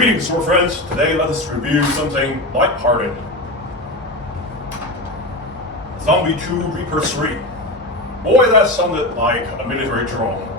Greetings, sword friends. Today let us review something light-hearted. Zombie 2 Reaper 3. Boy, that sounded like a military drill.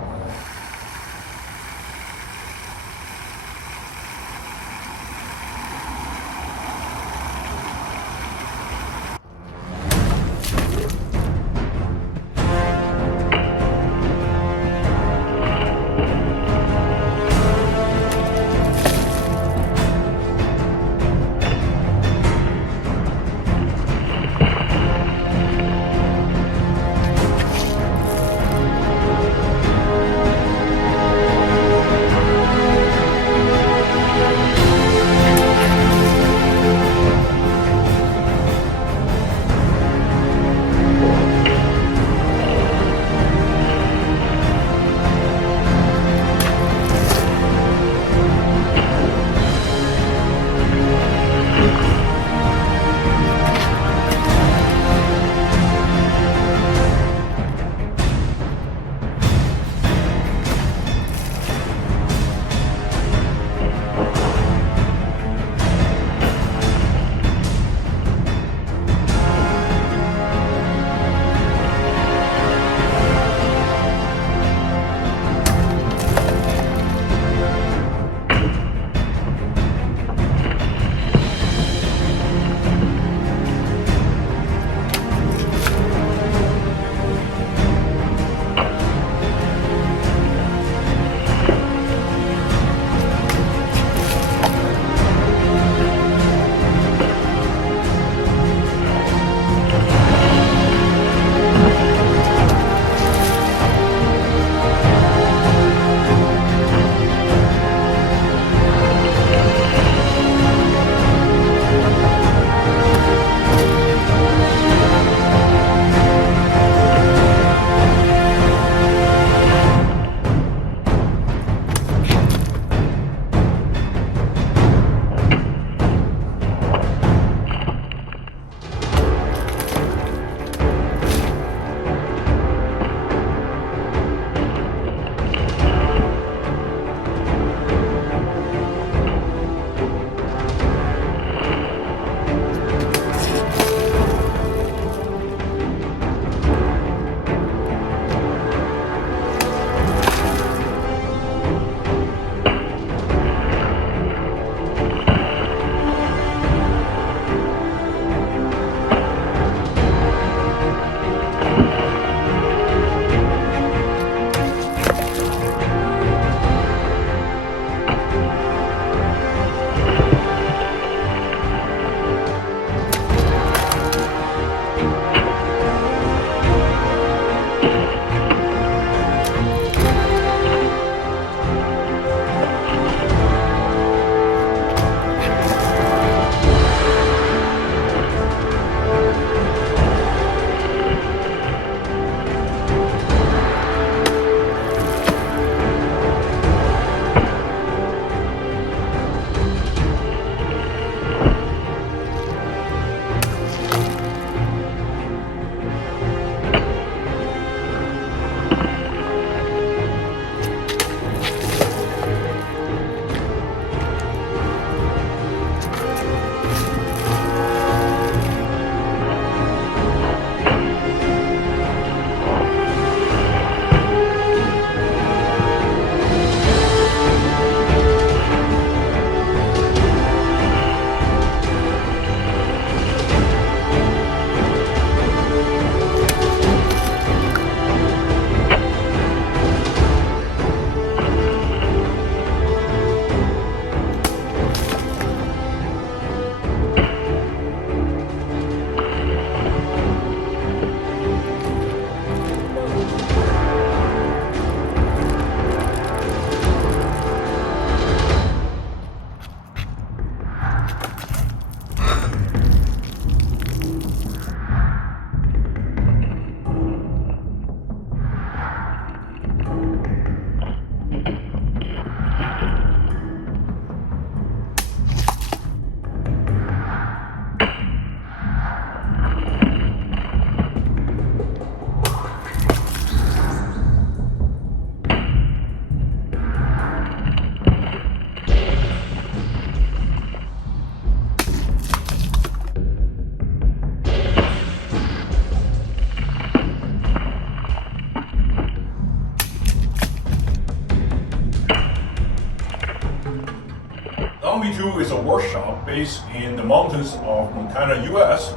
Zombie2 is a workshop based in the mountains of Montana, US,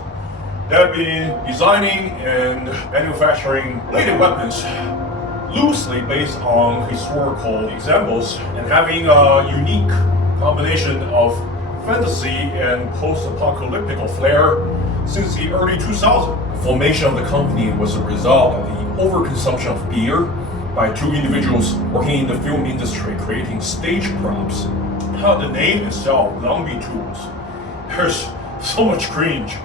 that have been designing and manufacturing bladed weapons loosely based on historical examples and having a unique combination of fantasy and post-apocalyptical flair since the early 2000s. The formation of the company was a result of the overconsumption of beer by two individuals working in the film industry creating stage props. The name itself, Zombie Tools, there's so much cringe.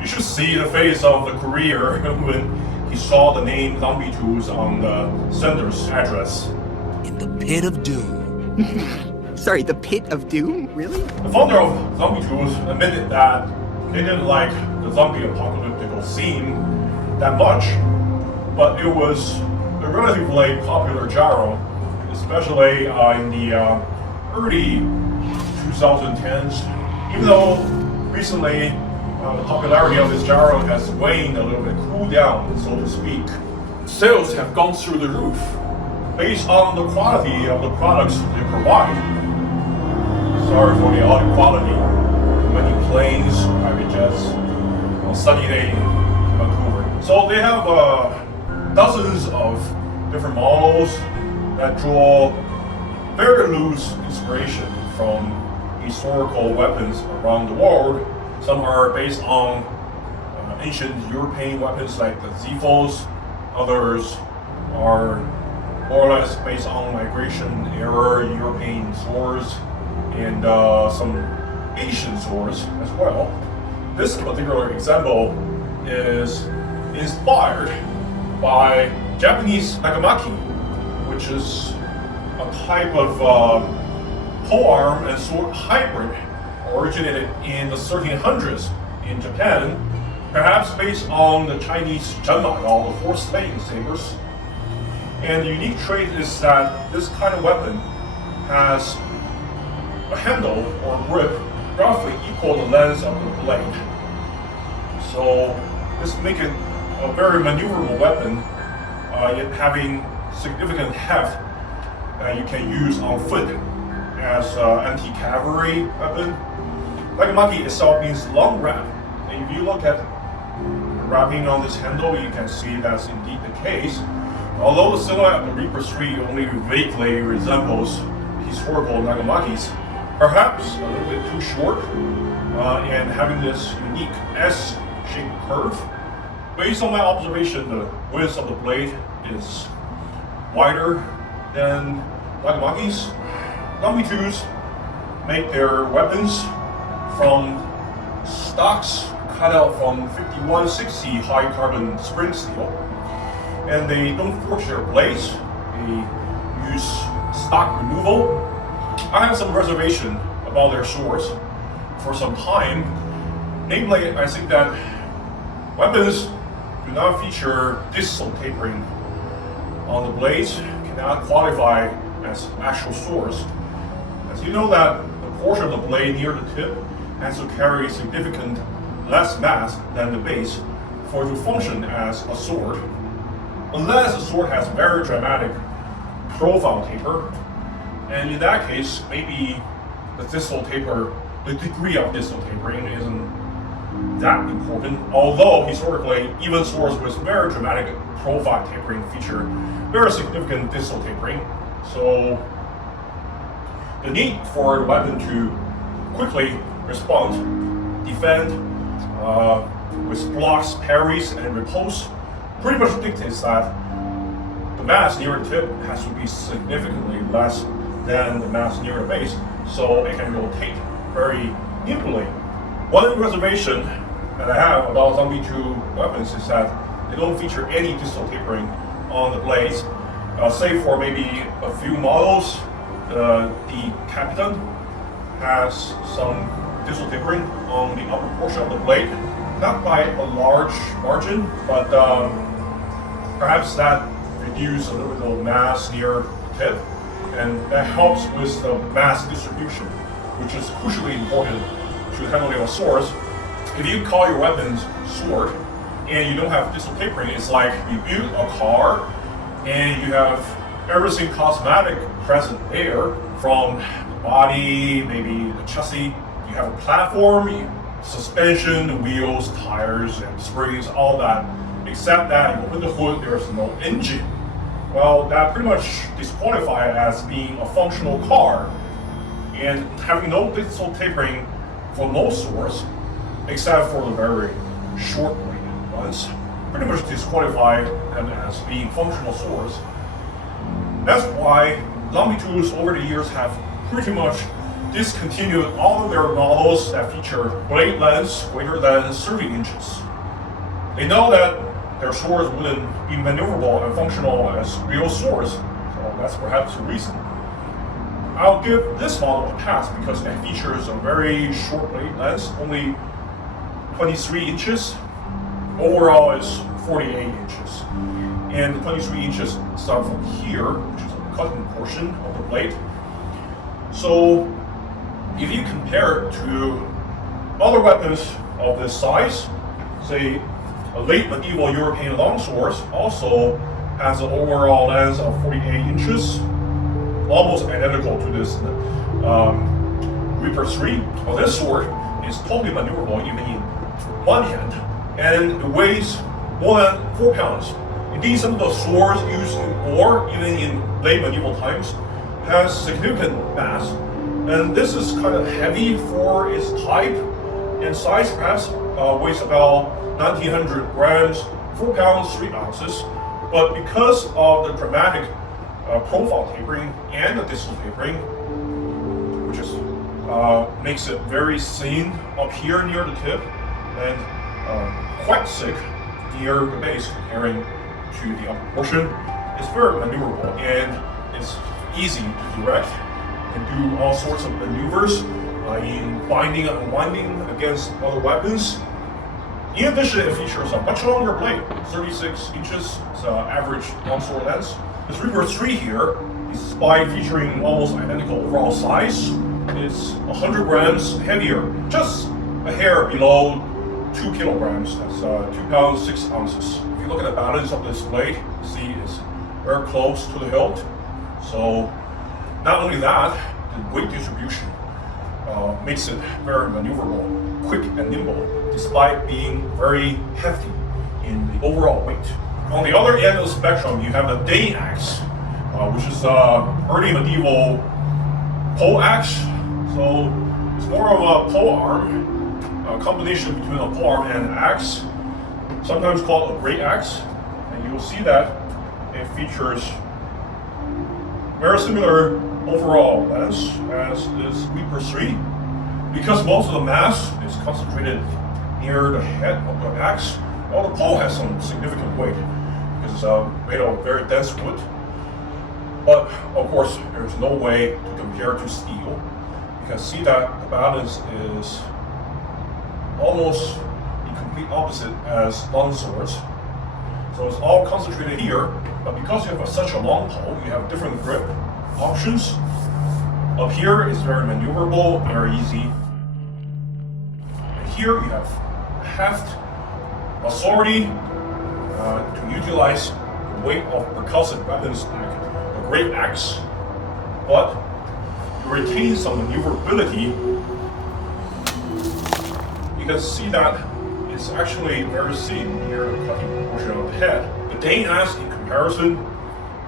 You should see the face of the courier when he saw the name Zombie Tools on the sender's address. In the pit of doom. Sorry, the pit of doom? Really? The founder of Zombie Tools admitted that they didn't like the zombie apocalyptical scene that much, but it was a relatively popular genre, especially in the early 2010s, even though recently the popularity of this genre has waned a little bit, cooled down, so to speak. Sales have gone through the roof based on the quality of the products they provide. Sorry for the audio quality. Many planes, private jets, on a sunny day in Vancouver. So they have dozens of different models that draw very loose inspiration from historical weapons around the world. Some are based on ancient European weapons like the Zephyrs. Others are more or less based on migration era European swords and some Asian swords as well. This particular example is inspired by Japanese nagamaki, which is a type of polearm and sword hybrid originated in the 1300s in Japan, perhaps based on the Chinese zhenmai, or the horse slaying sabers. And the unique trait is that this kind of weapon has a handle or grip roughly equal the length of the blade. So this makes it a very maneuverable weapon, yet having significant heft that you can use on foot as an anti-cavalry weapon. Nagamaki itself means long wrap, and if you look at the wrapping on this handle, you can see that's indeed the case. Although the silhouette of the Reaper 3 only vaguely resembles historical Nagamakis, perhaps a little bit too short, and having this unique S-shaped curve. Based on my observation, the width of the blade is wider than Nagamakis. Zombie2s make their weapons from stocks cut out from 5160 high carbon spring steel, and they don't forge their blades. They use stock removal. I have some reservation about their swords for some time. Namely, I think that weapons do not feature distal tapering on the blades, cannot qualify as actual swords. As you know that the portion of the blade near the tip has to carry significant less mass than the base for it to function as a sword. Unless the sword has very dramatic profile taper, and in that case, maybe the distal taper, the degree of distal tapering isn't that important, although historically, even swords with very dramatic profile tapering feature very significant distal tapering. So the need for the weapon to quickly respond, defend with blocks, parries, and repulse pretty much dictates that the mass near the tip has to be significantly less than the mass near the base, so it can rotate very nimbly. One reservation that I have about Zombie2 weapons is that they don't feature any distal tapering on the blades, save for maybe a few models. The Katana has some distal tapering on the upper portion of the blade, not by a large margin, but perhaps that reduces a little bit of mass near the tip, and that helps with the mass distribution, which is crucially important to handling of swords. If you call your weapons sword and you don't have distal tapering, it's like you build a car and you have everything cosmetic present there, from body, maybe the chassis. You have a platform, suspension, wheels, tires, and springs, all that. Except that you open the hood, there's no engine. Well, that pretty much disqualifies as being a functional car. And having no distal tapering for most swords, except for the very short blade ones, pretty much disqualify them as being functional swords. That's why zombie tools over the years have pretty much discontinued all of their models that feature blade lengths greater than 30 inches. They know that their swords wouldn't be maneuverable and functional as real swords, so that's perhaps the reason. I'll give this model a pass because it features a very short blade length, only 23 inches. Overall is 48 inches. And the 23 inches start from here, which is the cutting portion of the blade. So if you compare it to other weapons of this size, say a late medieval European longsword also has an overall length of 48 inches, almost identical to this Reaper 3. Well, this sword is totally maneuverable even in one hand, and it weighs more than 4 pounds. Indeed, some of the swords used in war, even in late medieval times, has significant mass. And this is kind of heavy for its type and size, perhaps weighs about 1,900 grams, 4 pounds, 3 ounces. But because of the dramatic profile tapering and the distal tapering, which is makes it very thin up here near the tip and quite thick near the base comparing to the upper portion, it's very maneuverable and it's easy to direct and do all sorts of maneuvers in binding and unwinding against other weapons. In addition, it features a much longer blade, 36 inches, it's average longsword length. This Reaper 3 here, despite featuring almost identical overall size, is 100 grams heavier, just a hair below 2 kilograms, that's 2 pounds, 6 ounces. If you look at the balance of this blade, you see it's very close to the hilt. So not only that, the weight distribution makes it very maneuverable, quick and nimble, despite being very hefty in the overall weight. On the other end of the spectrum, you have the Dane axe, which is early medieval pole axe. So it's more of a polearm, a combination between a polearm and an axe, sometimes called a great axe. And you'll see that it features very similar overall length as this Reaper 3. Because most of the mass is concentrated near the head of the axe, well, the pole has some significant weight because it's made of very dense wood. But of course, there's no way to compare to steel. You can see that the balance is almost the complete opposite as long swords. So it's all concentrated here, but because you have such a long pole, you have different grip options. Up here is very maneuverable, very easy. And here you have heft, authority to utilize the weight of percussive weapons like the great axe, but you retain some maneuverability. You can see that it's actually very thin near the cutting portion of the head. The Dane axe, in comparison,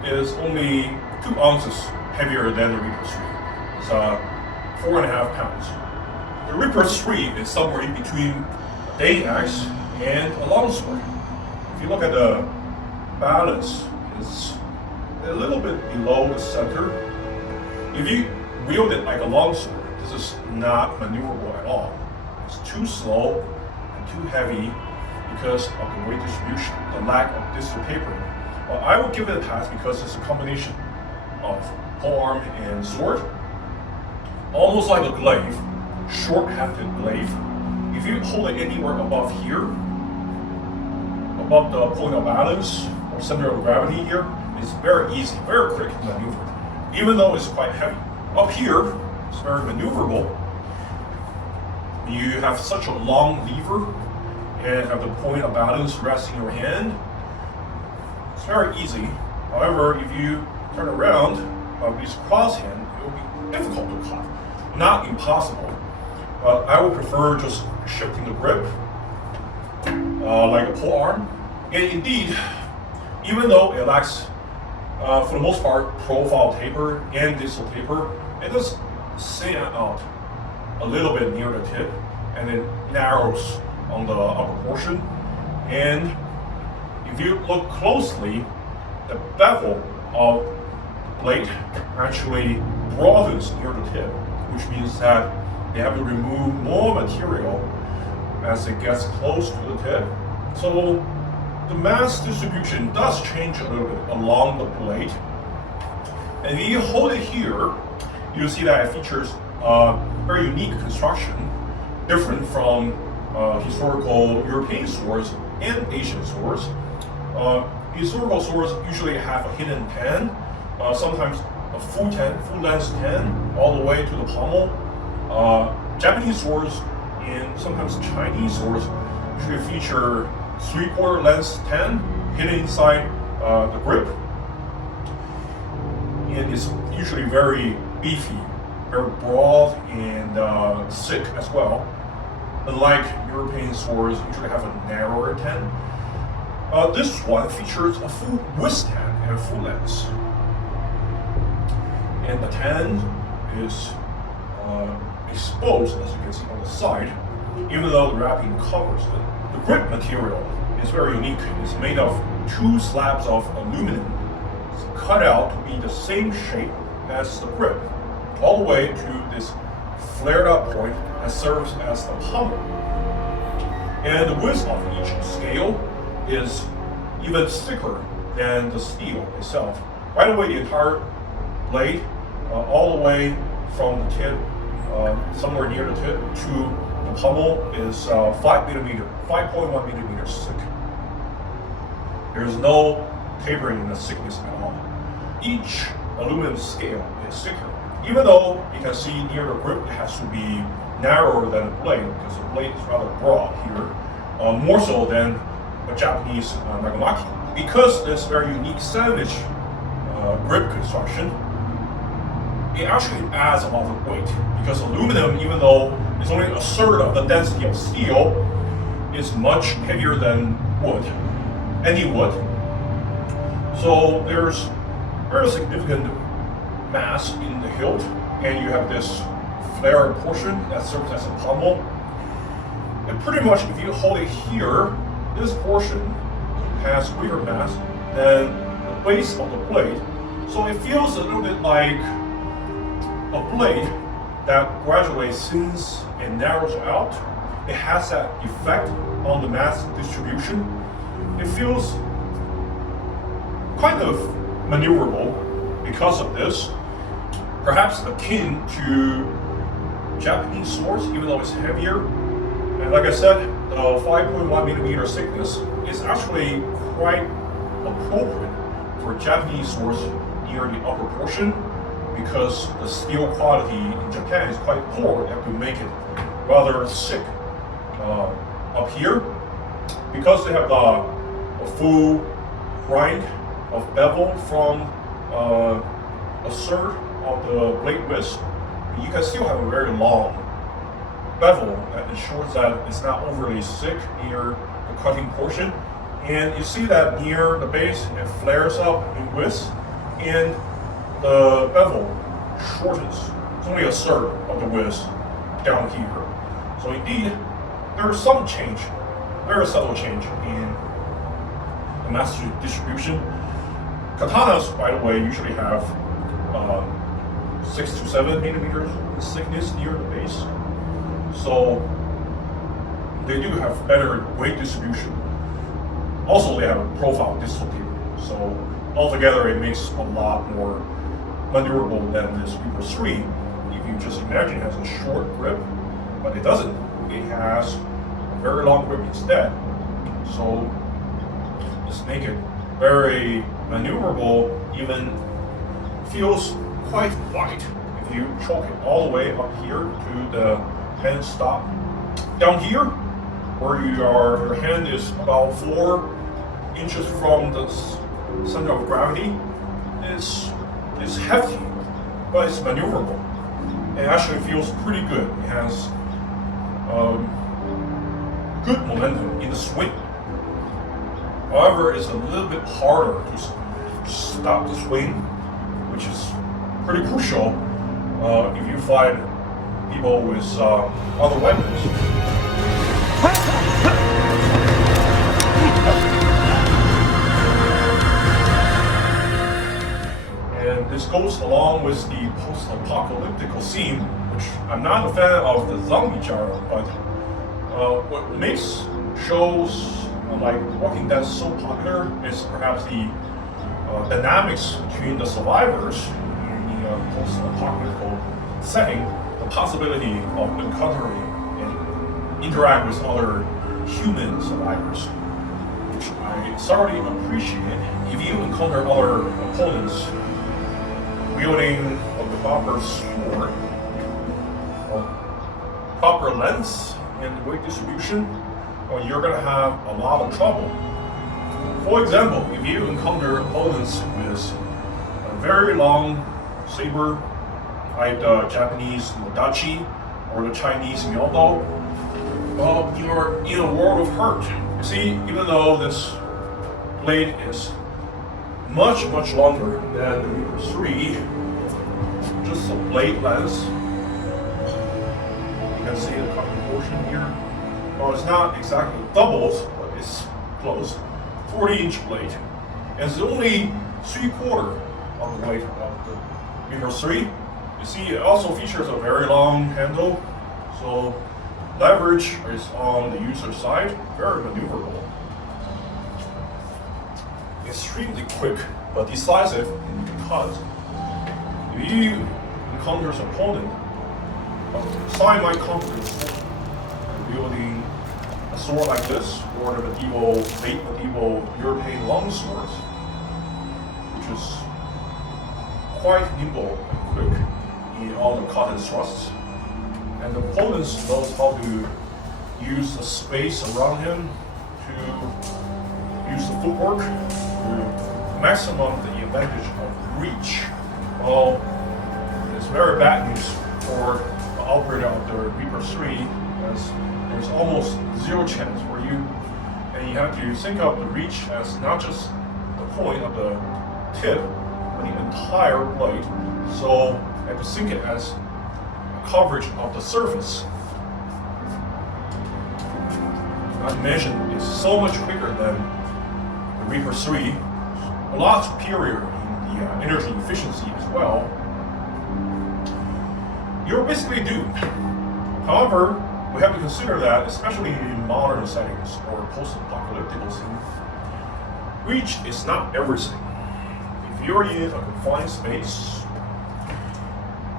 is only 2 ounces heavier than the Reaper 3. It's 4.5 pounds. The Reaper 3 is somewhere in between a Dane axe and a longsword. If you look at the balance, it's a little bit below the center. If you wield it like a longsword, this is not maneuverable at all. It's too slow and too heavy because of the weight distribution, the lack of distal tapering. Well, I would give it a pass because it's a combination of polearm and sword. Almost like a glaive, short-hafted glaive. If you hold it anywhere above here, above the point of balance or center of gravity here, it's very easy, very quick to maneuver, even though it's quite heavy. Up here, it's very maneuverable. You have such a long lever and have the point of balance resting in your hand. It's very easy. However, if you turn around this cross hand, it will be difficult to cut, not impossible. But I would prefer just shifting the grip, like a polearm. And indeed, even though it lacks, for the most part, profile taper and distal taper, it does stand out a little bit near the tip, and it narrows on the upper portion. And if you look closely, the bevel of the blade actually broadens near the tip, which means that they have to remove more material as it gets close to the tip. So the mass distribution does change a little bit along the blade. And if you hold it here, you'll see that it features a very unique construction, different from historical European swords and Asian swords. Historical swords usually have a hidden tan, sometimes a full length tan, all the way to the pommel. Japanese swords and sometimes Chinese swords usually feature 3/4 length tan hidden inside the grip. And it's usually very beefy, very broad and thick as well. Unlike European swords, usually have a narrower tan. This one features a full width tan and full length. And the tan is exposed, as you can see on the side, even though the wrapping covers it. The grip material is very unique. It's made of 2 slabs of aluminum. It's cut out to be the same shape as the grip, all the way to this flared up point that serves as the pommel. And the width of each scale is even thicker than the steel itself. By the way, the entire blade, all the way from the tip, somewhere near the tip, to the pommel is 5.1 millimeters thick. There's no tapering in the thickness at all. Each aluminum scale is thicker. Even though you can see near the grip it has to be narrower than the blade, because the blade is rather broad here, more so than a Japanese nagamaki. Because this very unique sandwich grip construction, it actually adds a lot of weight. Because aluminum, even though it's only a third of the density of steel, is much heavier than wood, any wood. So there's very significant mass in the hilt, and you have this flared portion that serves as a pommel. And pretty much if you hold it here, this portion has greater mass than the base of the blade. So it feels a little bit like a blade that gradually thins and narrows out. It has that effect on the mass distribution. It feels kind of maneuverable because of this. Perhaps akin to Japanese swords, even though it's heavier. And like I said, the 5.1 millimeter thickness is actually quite appropriate for Japanese swords near the upper portion, because the steel quality in Japan is quite poor. They have to make it rather thick up here. Because they have a full grind of bevel from a third of the blade width, you can still have a very long bevel that ensures that it's not overly thick near the cutting portion. And you see that near the base, it flares up in width, and the bevel shortens. It's only a third of the width down here. So indeed, there is some change, very subtle change in the mass distribution. Katanas, by the way, usually have 6 to 7 millimeters thickness near the base. So they do have better weight distribution. Also, they have a profile distal taper. So altogether, it makes a lot more maneuverable than this Reaper 3. If you just imagine it has a short grip, but it doesn't. It has a very long grip instead. So this makes it very maneuverable, even feels quite light if you choke it all the way up here to the hand stop. Down here, where your hand is about 4 inches from the center of gravity, is hefty, but it's maneuverable. it actually feels pretty good. It has good momentum in the swing. However, it's a little bit harder to stop the swing, which is pretty crucial if you fight people with other weapons. And this goes along with the post-apocalyptical scene, which I'm not a fan of the zombie genre, but what makes shows like Walking Dead so popular is perhaps the dynamics between the survivors in the post-apocalyptical setting, the possibility of encountering and interact with other human survivors, which I thoroughly appreciate. If you encounter other opponents wielding a proper sword, proper length and weight distribution, you're going to have a lot of trouble. For example, if you encounter opponents with a very long saber, like the Japanese Modachi or the Chinese Miaodao, well, you're in a world of hurt. You see, even though this blade is much longer than the Reaper 3, just the blade length, you can see the proportion here. Well, it's not exactly doubles, but it's close. 40-inch blade. And it's only 3/4 of the weight of the Reaper 3. You see, it also features a very long handle, so leverage is on the user side, very maneuverable. Extremely quick, but decisive because if you encounter an opponent, semi-confident wielding a sword like this, or the late medieval European longswords, which is quite nimble and quick in all the cut and thrusts. And the opponent knows how to use the space around him to use the footwork to maximum the advantage of reach. Well, it's very bad news for the operator of the Reaper 3, as there's almost zero chance for you, and you have to think of the reach as not just the point of the tip, but the entire blade. So you have to think it as coverage of the surface. Not to mention, it's so much quicker than the Reaper 3, a lot superior in the energy efficiency as well. You're basically doomed. However, we have to consider that, especially in modern settings or post-apocalyptical scene, reach is not everything. If you're in a confined space,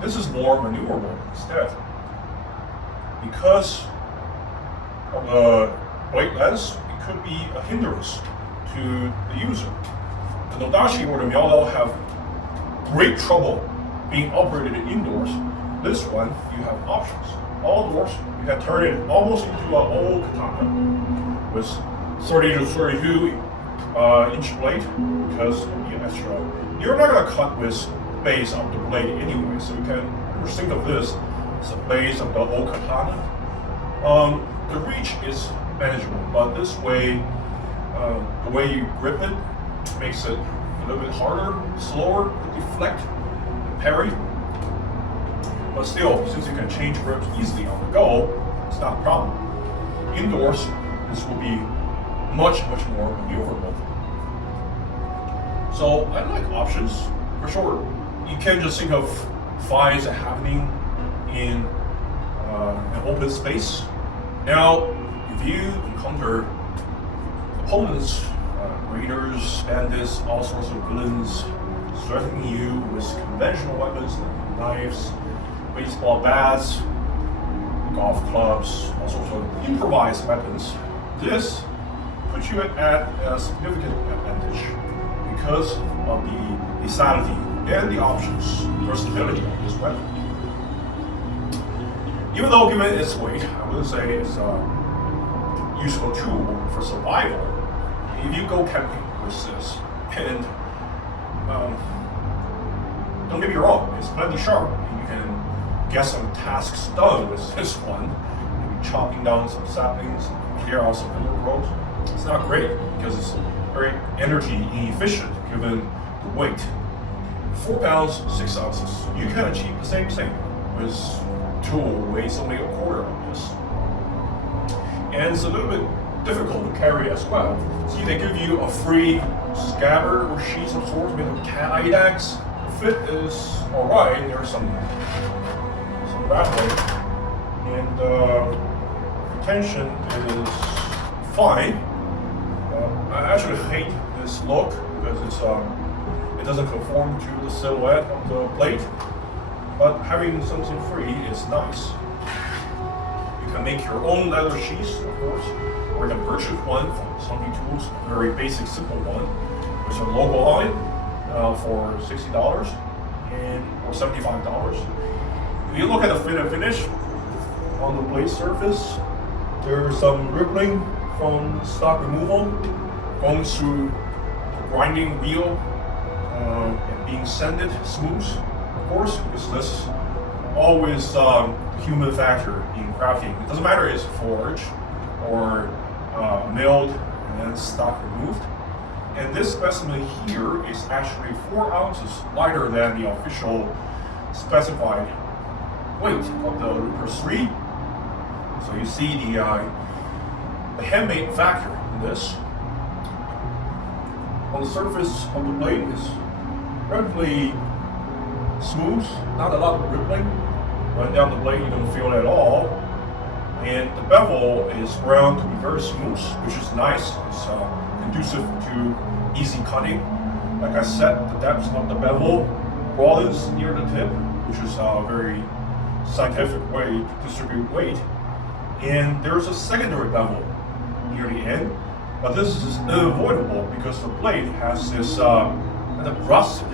this is more maneuverable instead. Because of the blade length, it could be a hindrance to the user. The Nodashi or the Miaodao have great trouble being operated indoors. This one, you have options. Outdoors, you can turn it almost into an old katana with 30 to 32 inch blade because of the extra. You're not going to cut with base of the blade anyway, so you can just think of this as the base of the old katana. The reach is manageable, but this way, the way you grip it makes it a little bit harder, slower to deflect and parry. But still, since you can change grips easily on the go, it's not a problem. Indoors, this will be much more maneuverable. So I like options, for sure. You can't just think of fights happening in an open space. Now, if you encounter opponents, raiders, bandits, all sorts of villains threatening you with conventional weapons like knives, baseball bats, golf clubs, all sorts of improvised weapons, this puts you at a significant advantage because of the lethality and the options, versatility of this weapon. Even though given its weight, I wouldn't say it's a useful tool for survival. If you go camping with this, and don't get me wrong, it's plenty sharp, and you can get some tasks done with this one. Maybe chopping down some saplings, clear out some undergrowth. It's not great because it's very energy inefficient given the weight. 4 pounds, 6 ounces. You can achieve the same thing with tool weighs only a quarter of this. And it's a little bit difficult to carry as well. See, they give you a free scabbard or sheath of swords made of cat eye dags. The fit is alright, there's some rattling, and retention is fine. I actually hate this look because it doesn't conform to the silhouette of the blade, but having something free is nice. You can make your own leather sheaths, of course, or you can purchase one from Sunny Tools, a very basic, simple one, with a logo on it for $60 or $75. If you look at the fit and finish on the blade surface, there's some rippling from stock removal going through the grinding wheel and being sanded smooth, of course, because this always human factor in crafting. It doesn't matter if it's forged or milled and then stock removed. And this specimen here is actually 4 ounces lighter than the official specified weight of the Reaper 3. So you see the handmade factor in this. On the surface of the blade is relatively smooth, not a lot of rippling. Run down the blade, you don't feel it at all. And the bevel is ground to be very smooth, which is nice. It's conducive to easy cutting. Like I said, the depth of the bevel broadens near the tip, which is a very scientific way to distribute weight. And there's a secondary bevel near the end, but this is unavoidable because the blade has this kind of rusted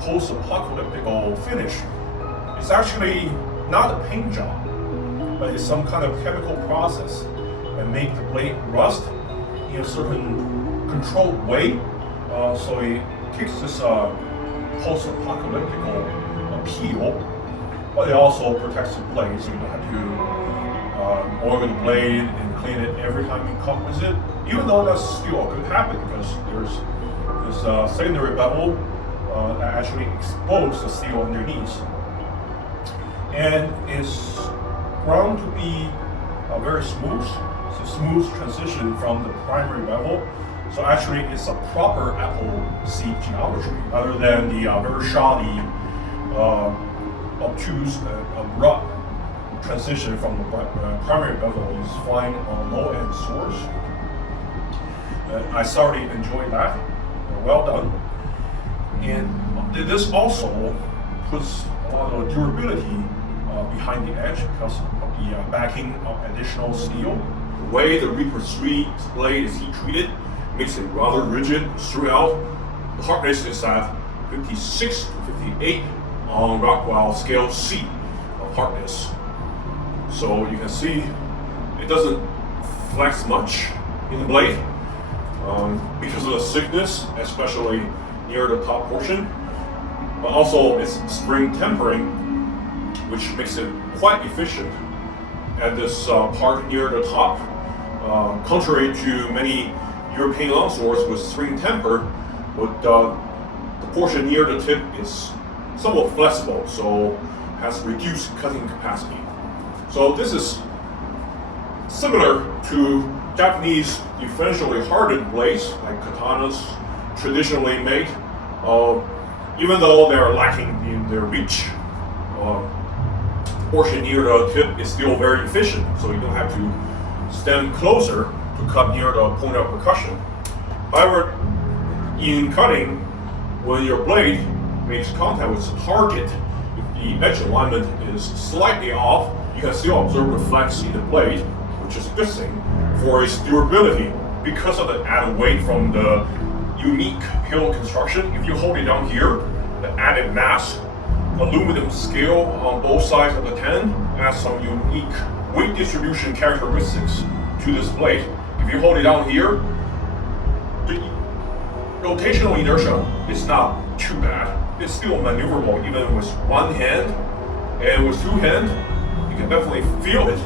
post-apocalyptical finish. It's actually not a paint job, but it's some kind of chemical process that make the blade rust in a certain controlled way. So it kicks this post-apocalyptical appeal, but it also protects the blade, so you don't have to oil the blade and clean it every time you cut with it. Even though that's still a good habit because there's this secondary bevel that actually exposes the steel underneath. And it's ground to be very smooth. It's a smooth transition from the primary bevel. So actually it's a proper apple seed geometry rather than the very shoddy, obtuse, abrupt transition from the primary bevel you find on low-end swords. I thoroughly enjoy that. Well done. And this also puts a lot of durability behind the edge because of the backing of additional steel. The way the Reaper 3 blade is heat treated makes it rather rigid throughout. The hardness is at 56 to 58 on Rockwell scale C of hardness. So you can see it doesn't flex much in the blade because of the thickness, especially near the top portion. But also it's spring tempering, which makes it quite efficient at this part near the top. Contrary to many European longswords with spring temper, but the portion near the tip is somewhat flexible, so has reduced cutting capacity. So this is similar to Japanese differentially hardened blades like katanas traditionally made. Even though they are lacking in their reach, portion near the tip is still very efficient, so you don't have to stand closer to cut near the point of percussion. However, in cutting, when your blade makes contact with the target, if the edge alignment is slightly off, you can still observe the flex in the blade, which is a good thing for its durability because of the added weight from the unique hilt construction. If you hold it down here, the added mass, aluminum scale on both sides of the tenon adds some unique weight distribution characteristics to this blade. If you hold it down here, the rotational inertia is not too bad. It's still maneuverable even with one hand. And with two hands, you can definitely feel it.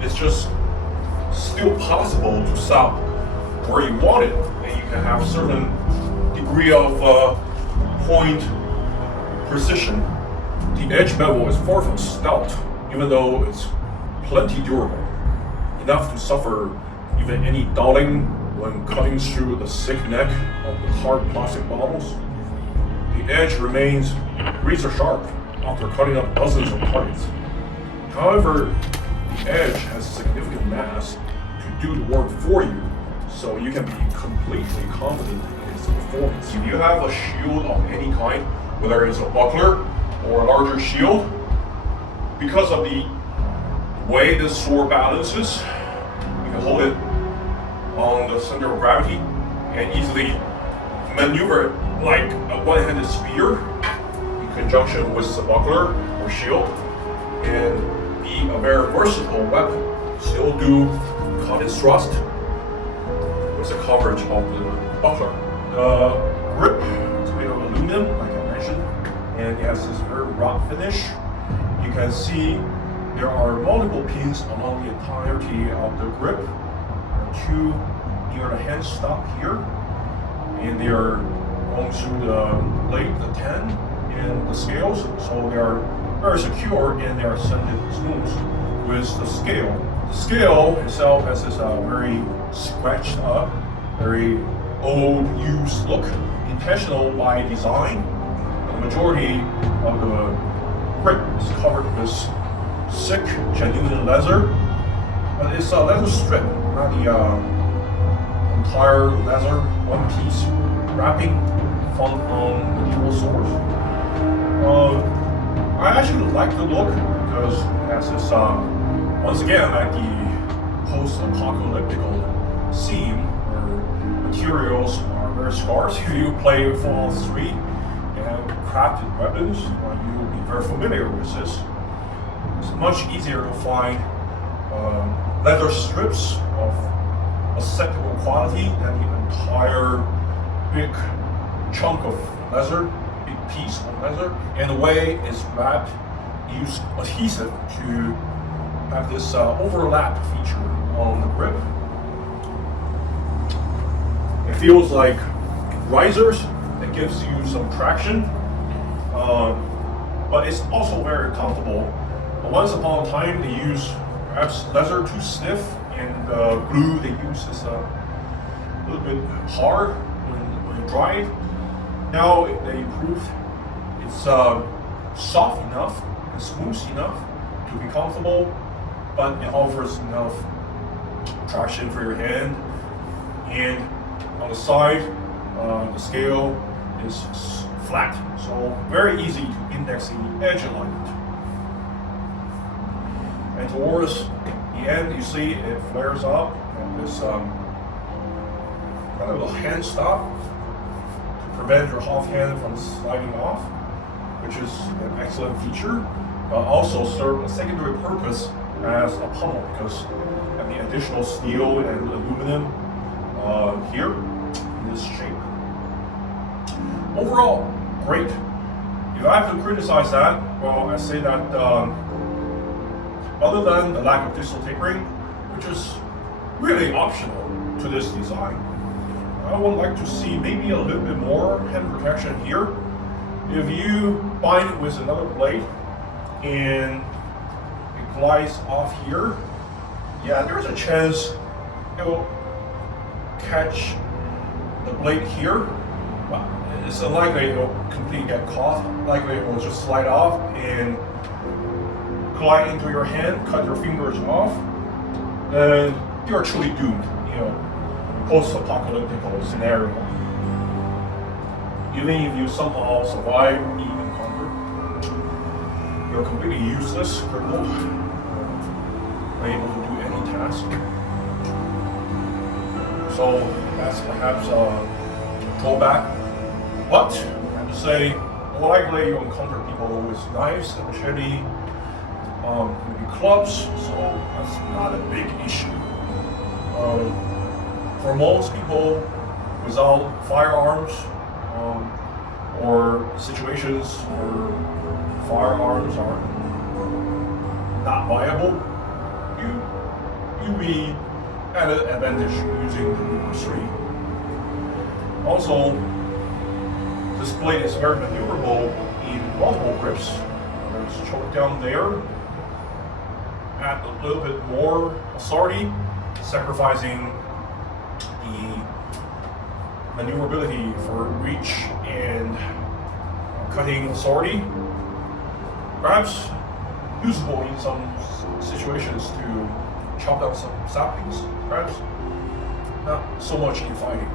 It's just still possible to stop where you want it, and you can have certain degree of point precision. The edge bevel is far from stout, even though it's plenty durable, enough to suffer even any dulling when cutting through the thick neck of the hard plastic bottles. The edge remains razor sharp after cutting up dozens of targets. However, the edge has significant mass to do the work for you, so you can be completely confident in its performance. If you have a shield of any kind, whether it's a buckler or a larger shield, because of the way this sword balances, you can hold it on the center of gravity and easily maneuver it like a one-handed spear in conjunction with the buckler or shield, and be a very versatile weapon. Still do cut and thrust with the coverage of the buckler. The grip is made of aluminum, like I mentioned, and it has this very rough finish. You can see there are multiple pins along the entirety of the grip. There are two near the hand stop here, and they are going through the blade, the tang, and the scales, so they are very secure and they are scented smooth with the scale. The scale itself has this very scratched up, very old, used look, intentional by design. The majority of the grip is covered with thick, genuine leather, but it's a leather strip, not the entire leather one-piece wrapping found on medieval swords. I actually like the look because it has this, once again, like the post-apocalyptical theme where materials are very scarce. If you play Fallout 3 and crafted weapons, you will be very familiar with this. It's much easier to find leather strips of acceptable quality than the entire big chunk of leather, big piece of leather. And the way it's wrapped, use adhesive to have this overlap feature on the grip. It feels like risers. It gives you some traction, but it's also very comfortable. But once upon a time, they used perhaps leather too stiff, and the glue they use is a little bit hard when dried. Now they improved. It's soft enough and smooth enough to be comfortable, but it offers enough traction for your hand. And on the side, the scale is flat, so very easy to index the edge alignment. And towards the end, you see it flares up and this kind of a hand stop to prevent your offhand from sliding off, which is an excellent feature, but also serve a secondary purpose as a pummel because of the additional steel and aluminum here in this shape. Overall, great. If I have to criticize that, well, I say that other than the lack of distal tapering, which is really optional to this design, I would like to see maybe a little bit more hand protection here. If you bind it with another blade and it glides off here, yeah, there's a chance it will catch the blade here. But it's unlikely it will completely get caught. Likely it will just slide off and glide into your hand, cut your fingers off, and you're truly doomed. You know, post-apocalyptical scenario. Even if you somehow survive the encounter, you're completely useless, crippled, unable to do any task. So that's perhaps a drawback. But I have to say, more likely you encounter people with knives and machete, maybe clubs, so that's not a big issue. For most people without firearms, or situations where firearms are not viable, you'll be at an advantage using the Reaper 3. Also, this blade is very maneuverable in multiple grips. There's choke down there. Add a little bit more authority, sacrificing the maneuverability for reach and cutting authority. Perhaps usable in some situations to chop down some saplings, perhaps. Not so much in fighting.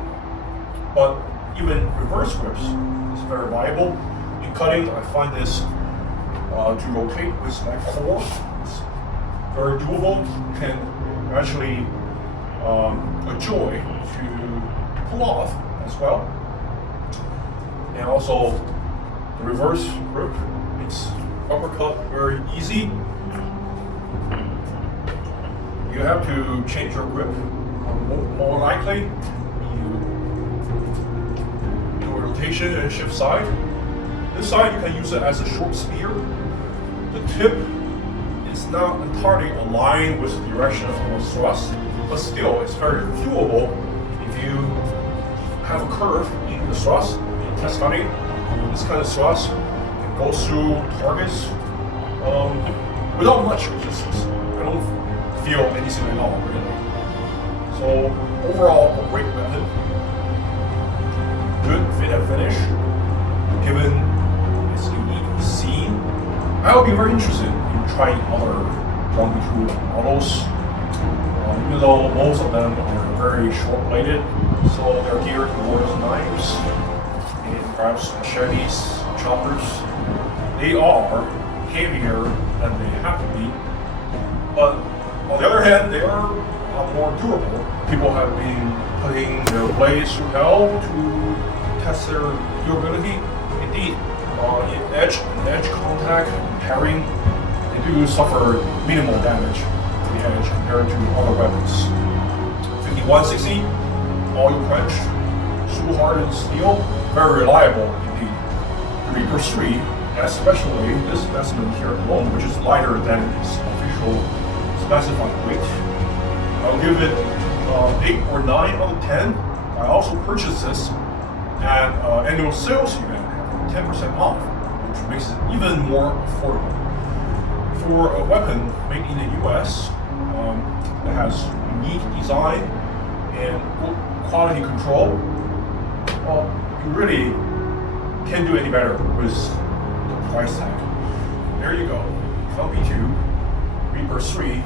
But even reverse grips is very viable. In cutting, I find this to rotate with my core. It's very doable and actually a joy to pull off as well. And also the reverse grip makes uppercut very easy. You have to change your grip. More likely, you do a rotation and shift side. This side you can use it as a short spear. The tip is not entirely aligned with the direction of the thrust, but still it's very doable if you have a curve in the thrust, in test hunting. This kind of thrust can go through targets without much resistance. I don't feel anything at all, really. So overall, a great weapon. Good fit and finish. Given its unique scene, I would be very interested in trying other 1v2 models. Even though most of them are very short-bladed, so they're geared towards knives and perhaps machetes, choppers. They are heavier than they have to be, but on the other hand, they are more durable. People have been putting their blades through hell to test their durability. Indeed, in edge contact, parrying, they do suffer minimal damage to the edge compared to other weapons. 5160, all you quench, super hardened steel, very reliable indeed. The Reaper 3, especially this specimen here alone, which is lighter than its official specified weight, I'll give it 8 or 9 out of 10. I also purchased this at annual sales event, 10% off, which makes it even more affordable. For a weapon made in the US that has unique design and good quality control, well, you really can't do any better with the price tag. There you go, LP2, Reaper 3,